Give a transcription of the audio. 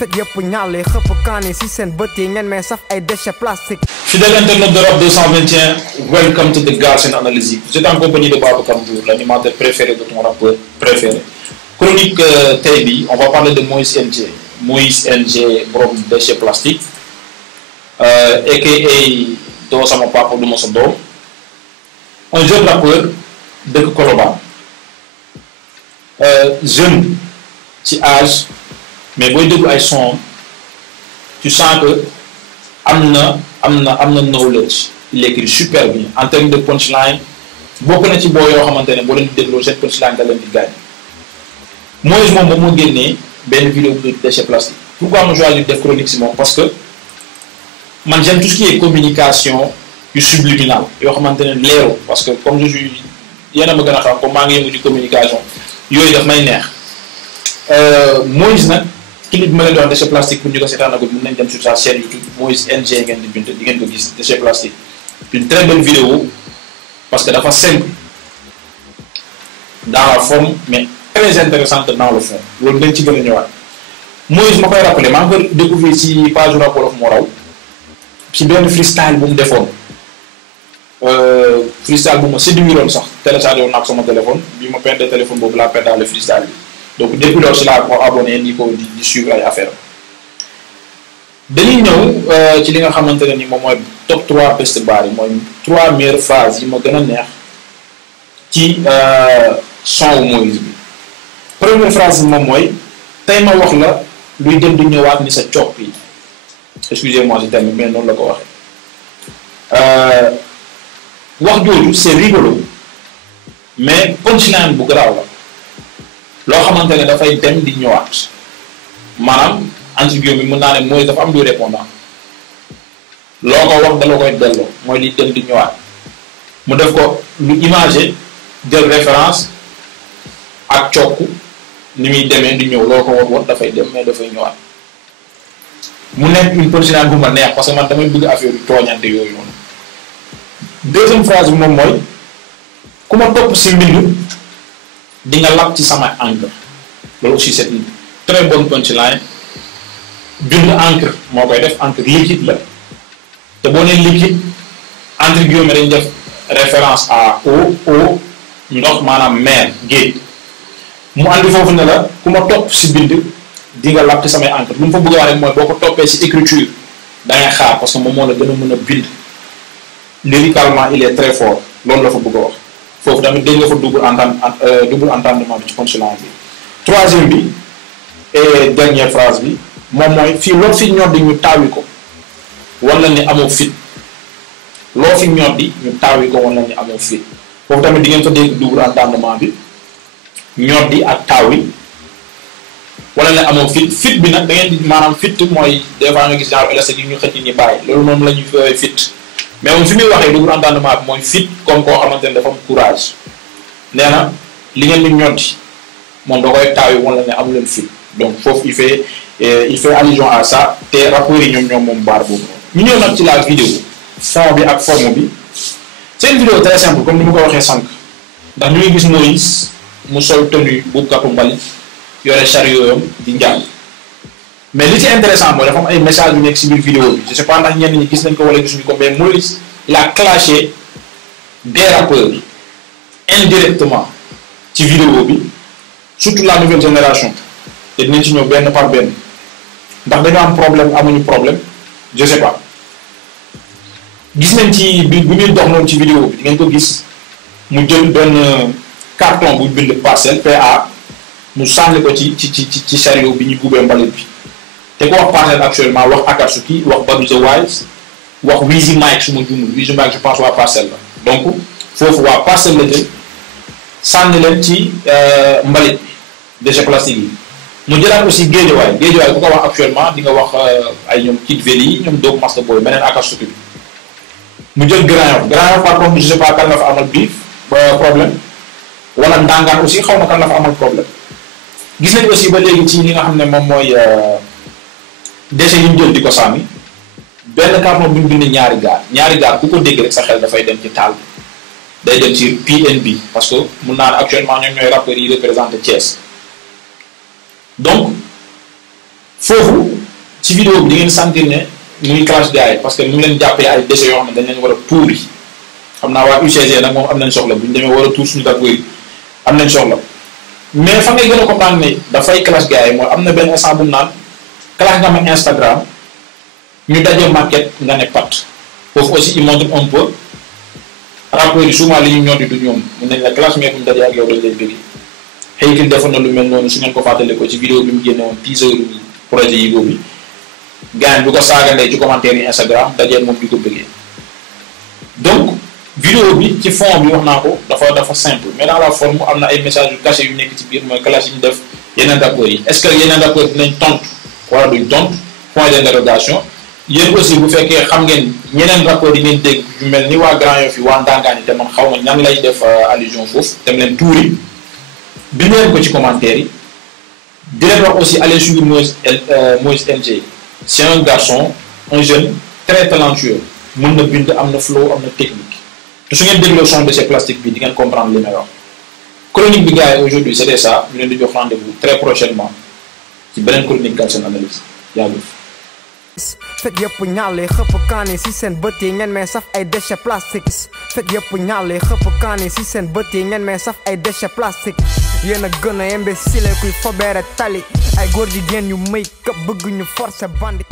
fekk yëpp ñaale xëpp kaani si seen bët yi ngeen may saf ay déchets plastiques. Fidèle internaute d'Europe 221, welcome to the Galsen Analyse. Vous êtes en compagnie de Babacar Ndour, l'animateur préféré de ton rappeur préféré. Chronique tey bi, on va parler de Moïse NG. Moïse NG borom déchets plastiques, aka doo sama papa du ma sa doom, un jeune rappeur dëkk Colobane, jeune ci âge, mais booy déglu ay son tu sens que am na knowledge. Il écrit super bien en termes de punchline. Bokk na ci boo yoo xamante ne boo leen di dégloo cette punchline da leen di gaañ. Moïse moom moo génnee benn vidéo bu déchet plastique. Pourquoi ma choisir def chronique si moom? Parce que man j'aime tout ce qui est communication yu subliminal yoo xamante ne leeru, parce que comme je suis yéen a ma gën a xam comme maa ngi yëngu ci communication yooyu daf may neex. Moïse nag clip ma leen di wax déchet plastique pour ñu ko seetaan nag mën nañ dem sur sa chaîne YouTube Moïse NG ngeen di bind di ngeen ko gis déchet plastique. Une très belle vidéo parce que dafa simple dans la forme mais très intéressante dans le fond loolu dañ ci gën a ñëwaat. Moïse ma koy rappelé maa ngi ko découvrir ci page Rap Wolof moo raw ci benn freestyle bu mu defoon freestyle bu ma séduiroon sax téléchargé woon naa ko sama téléphone bi ma perdre téléphone boobu laa perdre le freestyle bi. Donc depuis lors si laa ko abonné di suivre ay affaire dañuy ñëw ci li nga xamante ne ni moom mooy top 3 best bar yi mooy 3 meilleures phrases yi ma gën a neex ci son wu Moïse bi. Première phrase bi moom mooy tey ma wax la luy dem di ñëwaat ni sa copp yi, excusez-moi si terme mais noonu la ko waxee. wax jooju c'est rigolo mais punchline bu garaaw la. loo xamante ne dafay dem di ñëwaat maanaam entre guillemets mën naa ne mooy dafa am du répondant loo ko wax dala koy delloo mooy li dem di ñëwaat mu def ko lu imagé jël référence ak cokku ni muy demee di ñëw loo ko wax dafay dem mais dafay ñëwaat mu nekk une punchline bu ma neex parce que man damay bëgg affaire yu tooñante yooyu noonu. Deuxième phrase bi moom mooy ku ma topp si mbind di nga lap ci sama encre. Loolu aussi c'est une très bonne punchline. Bind encre moo koy def, encre liquide la te boo nee liquide entre guillemets dañ def référence à eau ndox maanaam mer géej mu andi foofu ne la ku ma topp si bind di nga lap ci samay encre. Lu mu fa bëgg a wax rek mooy boo ko toppee si écriture da ngay xaar parce que moom moo la gën a mën a bind. Lyricalement il est très fort loolu la fa bëgg a wax. Foofu tamit dégg nga fa double entendement bi ci punchline bi. Troisième bi et dernière phrase bi moom mooy fii loo fi ñoddi ñu taawi ko wala ni amoo fit loo fi ñoddi ñu taawi ko wala ni amoo fit. Foofu tamit di ngeen fa dégg double entendement bi ñoddi ak taawi wala ni amoo fit bi nag da ngeen di maanaam fit mooy des fois nga gis genre élastique yi ñu xëcc ñi bàyyi loolu moom la ñuy fay fit. mais moom fi muy waxee double entendement bi mooy fit comme koo xamante ne dafa am courage nee na li ngeen di ñoddi moom da koy taawi wala ne amu leen fit donc foofu il fait allusion à ça te rappeurs yi ñoom moom baar boobu ñu ñëw nag ci la vidéo fond bi ak forme bi c'est une vidéo très simple comme ni ma ko waxee sànq ndax ñu ngi gis Moïse mu sol tenue bu kàppu mbalit yore chariot yam di njàng mais li ci intéressant mooy dafa am ay message yu nekk ci biir vidéo bi je sais pas ndax ñenn ñi gis nañ ko wala gisuñu ko mais Moïse il a clashé des rappeurs indirectement ci vidéo bi surtout la nouvelle génération te dinañ ci ñëw benn par benn ndax dañoo am problème amuñu problème je sais pas. Gis nañ ci bi bu ñuy dox noonu ci vidéo bi di ngeen ko gis mu jël benn carton bu bind parcelle PA mu sànni ko ci chariot bi ñu buubee mbalit bi. te ko wax parcelle actuellement wax Akatsuki wax Badou The Wise wax Weezy Mike su ma juumul Weezy Mike je pense waa parcelle la donc foofu waa parcelle la jël sànni leen ci mbalit déchets plastiques yi mu jëlaat aussi Géejawaay ku ko wax actuellement di nga wax ay ñoom Kid Veli ñoom Dope Master Boy beneen Akatsuki bi mu jël Grand Yoff par contre je sais pas kan la fa amal biif problème wala Ndangaan aussi xaw ma kan la fa amal problème. Gis nañ aussi ba léegi ci li nga xam ne moom mooy déchets yi ñu jël di ko sànni benn carton bu ñu bind ñaari gaar ku ko dégg rek sa xel dafay dem ci taal bi day dem ci PNB parce que mun naa ne actuellement ñoom ñooy rappeurs yi représenté Thiès donc foofu ci vidéo bi di ngeen sentir ne muy clash gars yi parce que mu ngi leen jàppee ay déchets yoo xam ne dañ leen war a tuuri xam naa waa UCG nag moom am nañ soxla bu ñu demee war a tuur suñu rappeurs yi am nañ soxla mais fa ngay gën a comprendre ne dafay clash gars yi mooy am na benn instant bu mu naan clash nga am Instagram ñu daje market nga ne pat foofu aussi il montre un peu rappeurs yi souvent li ñu ñooti du ñoom mun nañ la clash mais bu ñu dajee ak yow dañ lay bëgg xëy kil defoon na lu mel noonu su ngeen ko fàttale ko ci vidéo bi mu génne woon teaser projet yi boobu gaañ bu ko saagandee ci commentaire yi Instagram dajee moom di ko bëggee donc vidéo bi ci fond bi wax naa ko dafa simple mais dans la forme am na ay messages yu cachés yu nekk ci biir mooy clash yi ñu def yeneen rappeurs yi est-ce que yeneen rappeurs dinañ tontu wala duñ tontu point d'interrogation yéen aussi bu fekkee xam ngeen ñeneen rappeurs yi ngeen dégg yu mel ni waa Grand Yoff yi waa Ndangaan te man xaw ma ñan lay def allusion foofu dem leen tuuri bind leen ko ci commentaire yi di leen wax aussi aller suivre Moïse NG c'est un garçon un jeune très talentueux mën na bind am na flow am na technique te su ngeen dégloo son de ces plastiques bi di ngeen comprendre li may wax chronique bi gars yi aujourd'hui c'était ça ñu leen di jox rendez-vous très prochainement ci beneen chronique Galsen Analyse jaajëf. Fet yëpp ñaale xëpp kaani si seen bët yi ngeen may saf ay déchets plastiques fet yëpp ñaale xëpp kaani si seen bët yi ngeen may saf ay déchets plastiques yéen a gën a imbécile kuy fobeere tali ay góor jigéen yu may këpp bëgg ñu forcer bandi